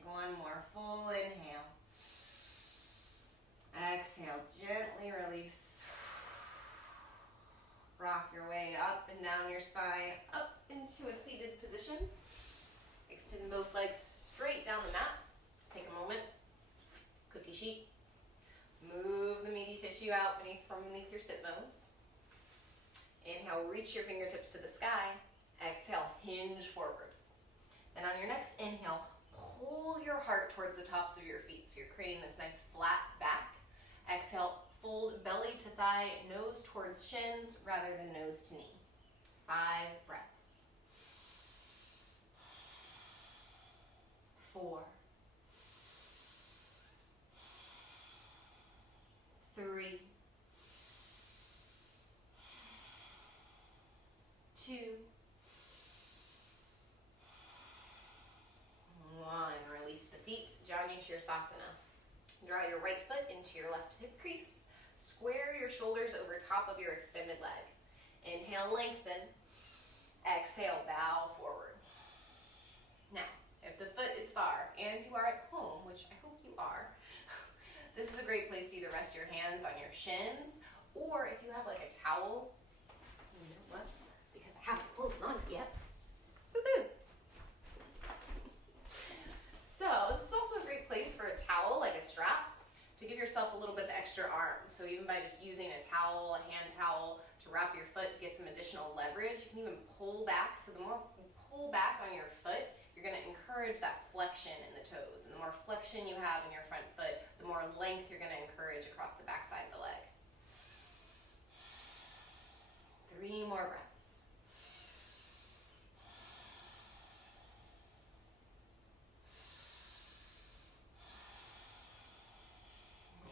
One more full inhale. Exhale, gently release. Rock your way up and down your spine, up into a seated position. Extend both legs straight down the mat. Take a moment. Cookie sheet. Move the meaty tissue out from beneath your sit bones. Inhale, reach your fingertips to the sky. Exhale, hinge forward. Then on your next inhale, pull your heart towards the tops of your feet. So you're creating this nice flat back. Exhale, fold belly to thigh, nose towards shins rather than nose to knee. 5 breaths. 4. 3. 2. 1. Release the feet, Jani Shirsasana. Draw your right foot into your left hip crease. Square your shoulders over top of your extended leg. Inhale, lengthen. Exhale, bow forward. Now, if the foot is far and you are at home, which I hope you are, this is a great place to either rest your hands on your shins, or if you have like a towel, you know what, because I haven't pulled it on yet. Woo-hoo. So this is also a great place for a towel, like a strap, to give yourself a little bit of extra arm. So even by just using a towel, a hand towel, to wrap your foot to get some additional leverage, you can even pull back. So the more you pull back on your foot, you're going to encourage that flexion in the toes. And the more flexion you have in your front foot, the more length you're going to encourage across the back side of the leg. 3 more breaths.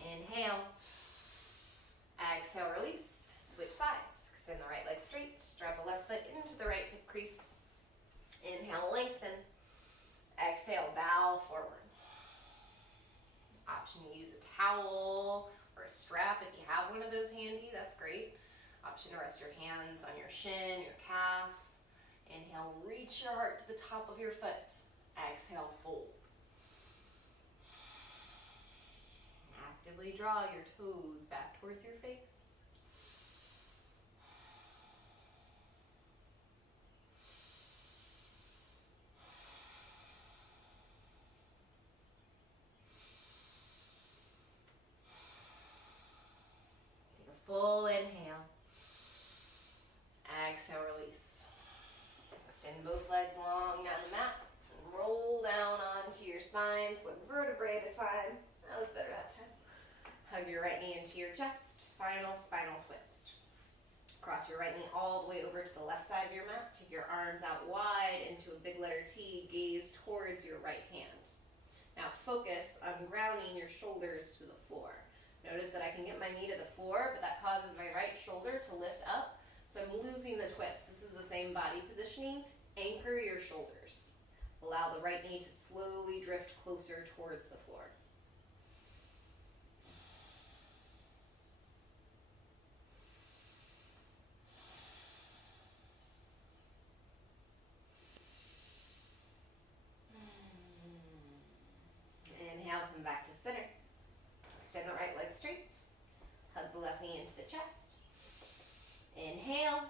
Inhale. Exhale, release. Switch sides. Extend the right leg straight. Drive the left foot into the right hip crease. Inhale, lengthen. Exhale, bow forward. Option to use a towel or a strap if you have one of those handy, that's great. Option to rest your hands on your shin, your calf. Inhale, reach your heart to the top of your foot. Exhale, fold. Actively draw your toes back towards your face. Take a full inhale. Exhale, release. Extend both legs long down the mat. And roll down onto your spines, one vertebrae at a time. That was better that time. Hug your right knee into your chest. Final spinal twist. Cross your right knee all the way over to the left side of your mat. Take your arms out wide into a big letter T. Gaze towards your right hand. Now focus on grounding your shoulders to the floor. Notice that I can get my knee to the floor, but that causes my right shoulder to lift up. So I'm losing the twist. This is the same body positioning. Anchor your shoulders. Allow the right knee to slowly drift closer towards the floor. Inhale, come back to center. Extend the right leg straight. Hug the left knee into the chest. Inhale.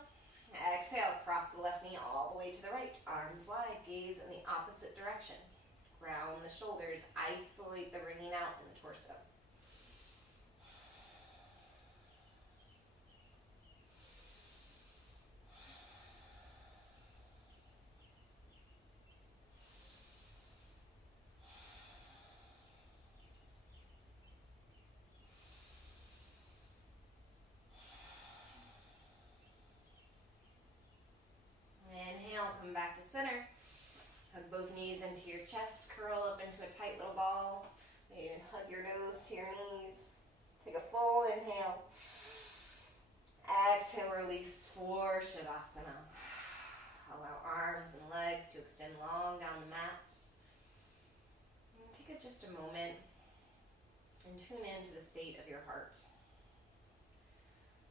Exhale, cross the left knee all the way to the right. Arms wide, gaze in the opposite direction. Ground the shoulders, isolate the wringing out in the torso. Inhale, come back to center. Hug both knees into your chest, curl up into a tight little ball. And hug your nose to your knees. Take a full inhale. Exhale, release for Shavasana. Allow arms and legs to extend long down the mat. And take just a moment and tune into the state of your heart.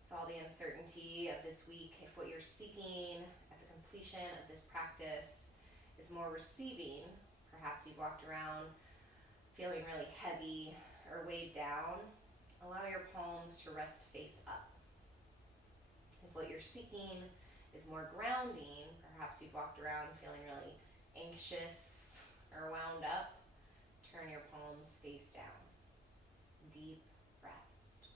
With all the uncertainty of this week, if what you're seeking at the completion of this practice is more receiving, perhaps you've walked around feeling really heavy or weighed down, allow your palms to rest face up. If what you're seeking is more grounding, perhaps you've walked around feeling really anxious or wound up, turn your palms face down. Deep rest.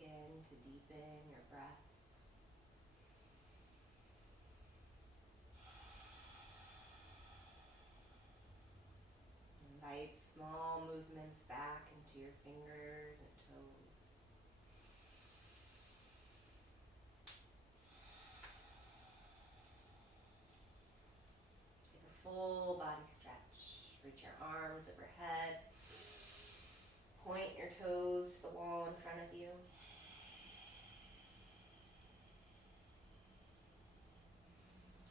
Begin to deepen your breath. Invite small movements back into your fingers and toes. Take a full body stretch. Reach your arms overhead. Point your toes to the wall in front of you.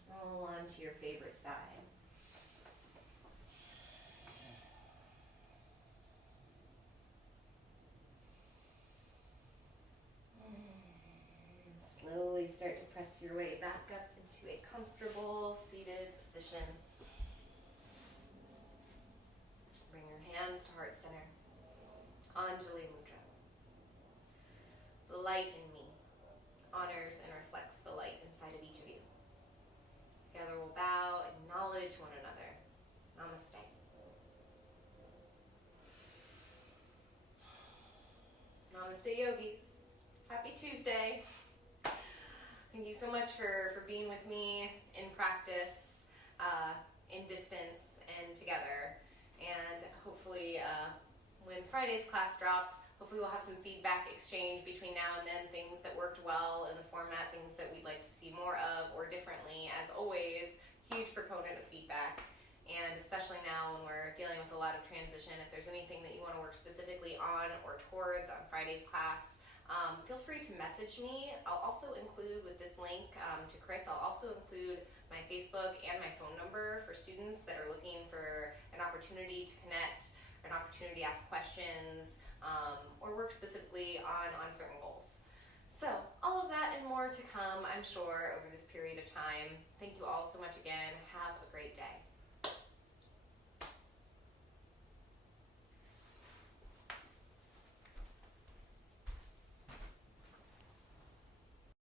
Roll onto your favorite side. position. Bring your hands to heart center. Anjali Mudra. The light in me honors and reflects the light inside of each of you. Together we'll bow, acknowledge one another. Namaste. Namaste, yogis. Happy Tuesday. Thank you so much for being with me in practice, in distance, and together. And hopefully, when Friday's class drops, hopefully we'll have some feedback exchange between now and then, things that worked well in the format, things that we'd like to see more of or differently. As always, huge proponent of feedback. And especially now when we're dealing with a lot of transition, if there's anything that you want to work specifically on or towards on Friday's class, feel free to message me. I'll also include with this link to Chris, I'll also include my Facebook and my phone number for students that are looking for an opportunity to connect, an opportunity to ask questions, or work specifically on certain goals. So all of that and more to come, I'm sure, over this period of time. Thank you all so much again. Have a great day.